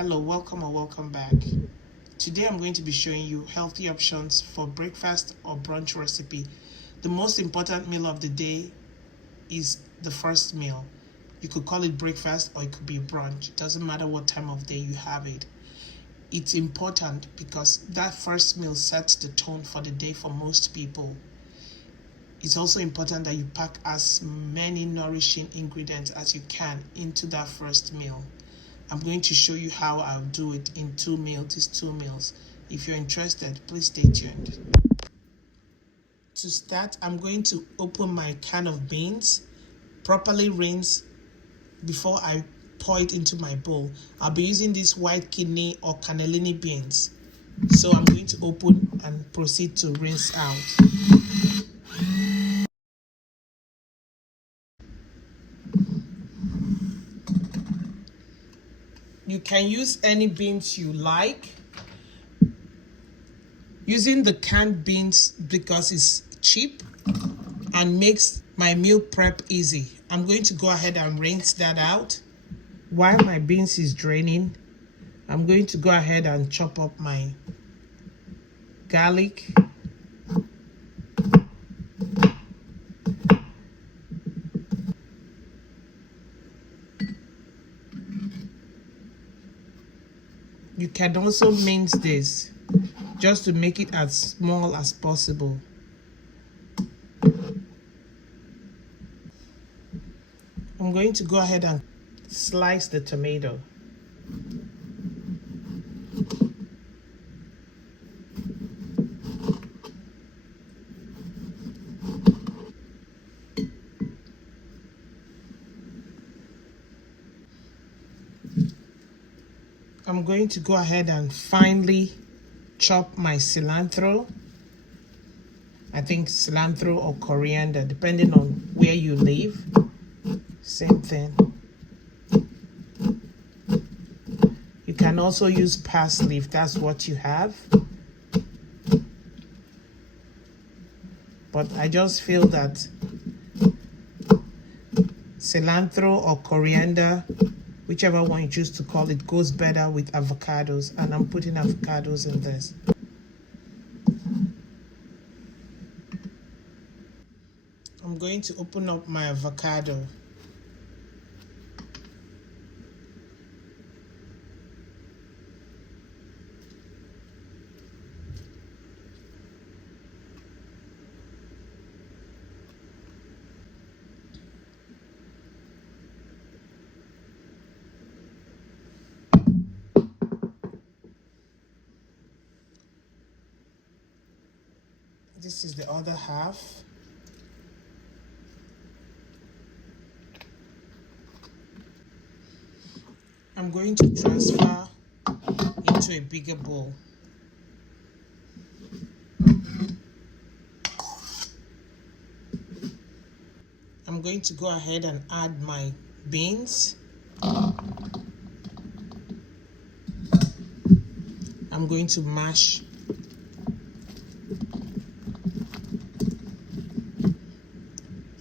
Hello, welcome or welcome back. Today I'm going to be showing you healthy options for breakfast or brunch recipe. The most important meal of the day is the first meal. You could call it breakfast or it could be brunch. It doesn't matter what time of day you have it. It's important because that first meal sets the tone for the day for most people. It's also important that you pack as many nourishing ingredients as you can into that first meal. I'm going to show you how I'll do it in these two meals. If you're interested, please stay tuned. To start, I'm going to open my can of beans, properly rinse before I pour it into my bowl. I'll be using these white kidney or canellini beans. So I'm going to open and proceed to rinse out. You can use any beans you like. Using the canned beans because it's cheap and makes my meal prep easy. I'm going to go ahead and rinse that out. While my beans is draining, I'm going to go ahead and chop up my garlic. You can also mince this just to make it as small as possible. I'm going to go ahead and slice the tomato. I'm going to go ahead and finely chop my cilantro. I think cilantro or coriander, depending on where you live. Same thing. You can also use parsley if that's what you have. But I just feel that cilantro or coriander, whichever one you choose to call it, goes better with avocados, and I'm putting avocados in this. I'm going to open up my avocado. This is the other half. I'm going to transfer into a bigger bowl. I'm going to go ahead and add my beans. I'm going to mash.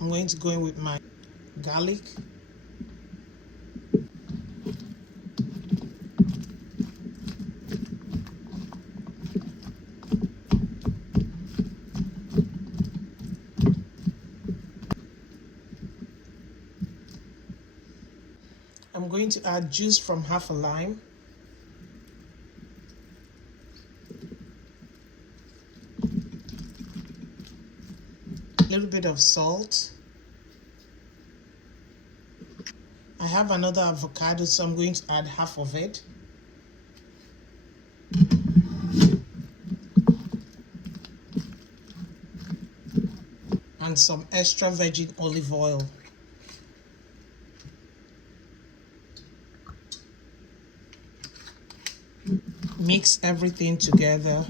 I'm going to go in with my garlic. I'm going to add juice from half a lime. A little bit of salt. I have another avocado, so I'm going to add half of it. And some extra virgin olive oil. Mix everything together.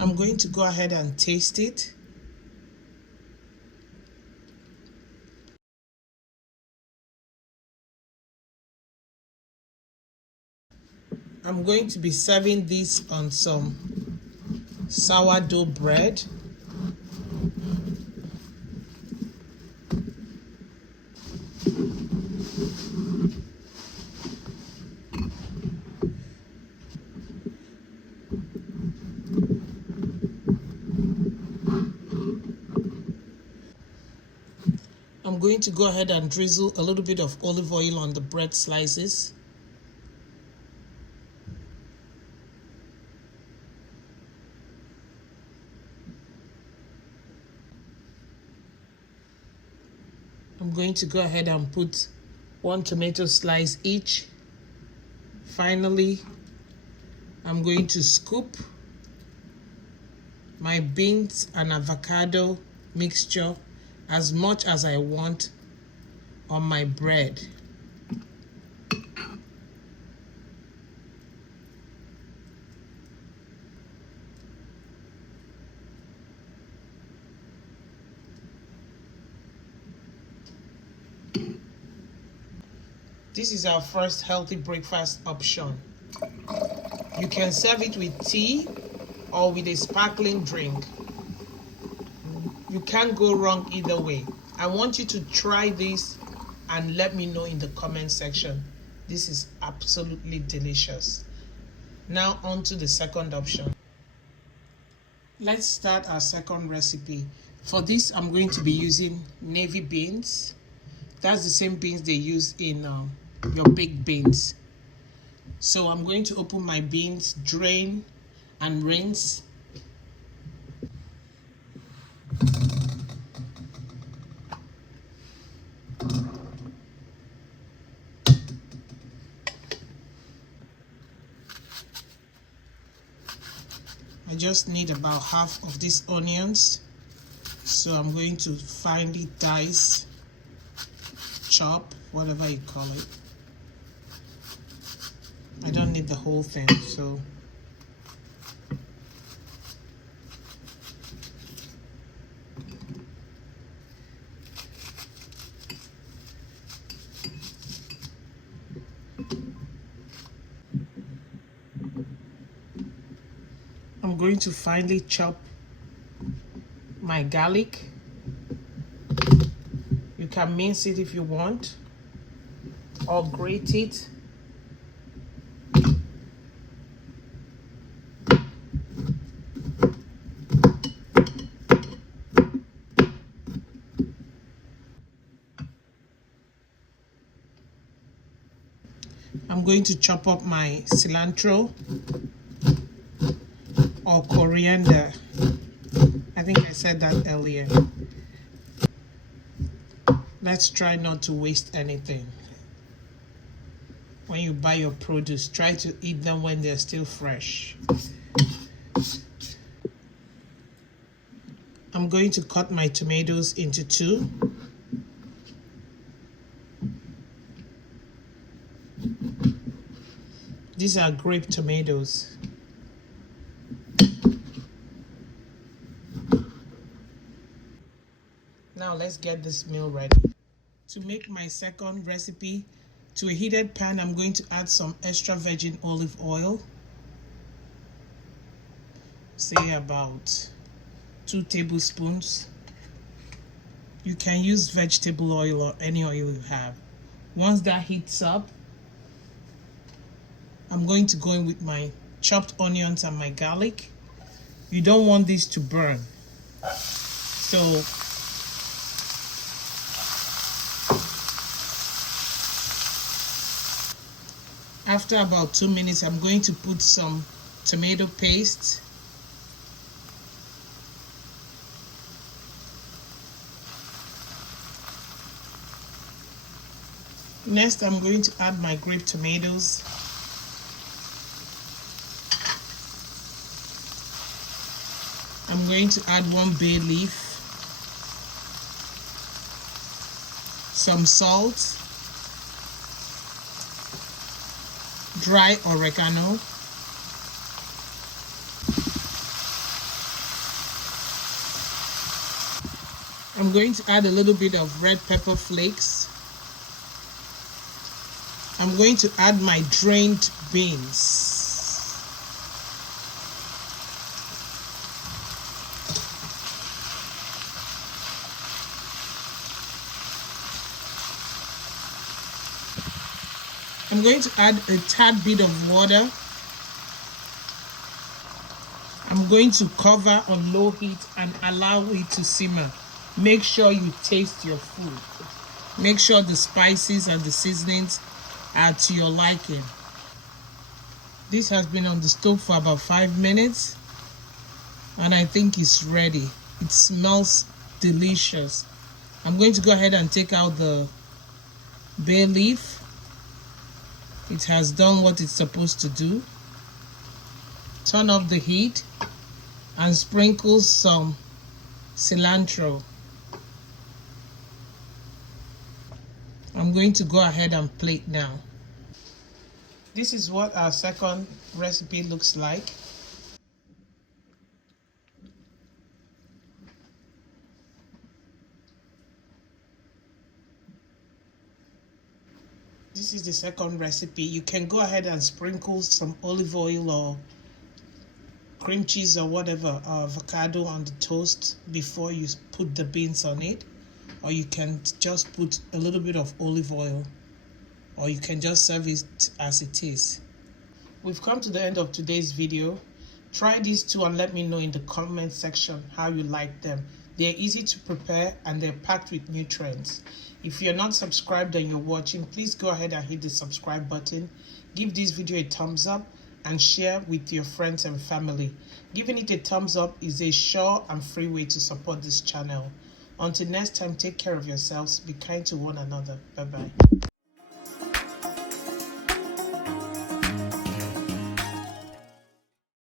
I'm going to go ahead and taste it. I'm going to be serving this on some sourdough bread. I'm going to go ahead and drizzle a little bit of olive oil on the bread slices. I'm going to go ahead and put 1 tomato slice each. Finally, I'm going to scoop my beans and avocado mixture as much as I want on my bread. This is our first healthy breakfast option. You can serve it with tea or with a sparkling drink. You can't go wrong either way. I want you to try this and let me know in the comment section. This is absolutely delicious. Now on to the second option. Let's start our second recipe. For this, I'm going to be using navy beans. That's the same beans they use in your baked beans. So I'm going to open my beans, drain and rinse. I just need about half of these onions, so I'm going to finely dice, chop, whatever you call it. I don't need the whole thing, so I'm going to finely chop my garlic. You can mince it if you want, or grate it. I'm going to chop up my cilantro or coriander. I think I said that earlier. Let's try not to waste anything. When you buy your produce, try to eat them when they're still fresh. I'm going to cut my tomatoes into 2. These are grape tomatoes. Now let's get this meal ready. To make my second recipe, to a heated pan, I'm going to add some extra virgin olive oil. Say about 2 tablespoons. You can use vegetable oil or any oil you have. Once that heats up, I'm going to go in with my chopped onions and my garlic. You don't want these to burn. So after about 2 minutes, I'm going to put some tomato paste. Next, I'm going to add my grape tomatoes. I'm going to add 1 bay leaf, some salt, dry oregano, I'm going to add a little bit of red pepper flakes. I'm going to add my drained beans. I'm going to add a tad bit of water. I'm going to cover on low heat and allow it to simmer. Make sure you taste your food. Make sure the spices and the seasonings are to your liking. This has been on the stove for about 5 minutes and I think it's ready. It smells delicious. I'm going to go ahead and take out the bay leaf. It has done what it's supposed to do. Turn off the heat and sprinkle some cilantro. I'm going to go ahead and plate now. This is what our second recipe looks like. This is the second recipe. You can go ahead and sprinkle some olive oil or cream cheese or whatever, avocado on the toast before you put the beans on it. Or you can just put a little bit of olive oil, or you can just serve it as it is. We've come to the end of today's video. Try these two and let me know in the comment section how you like them. They're easy to prepare and they're packed with nutrients. If you're not subscribed and you're watching, please go ahead and hit the subscribe button. Give this video a thumbs up and share with your friends and family. Giving it a thumbs up is a sure and free way to support this channel. Until next time, take care of yourselves. Be kind to one another. Bye-bye.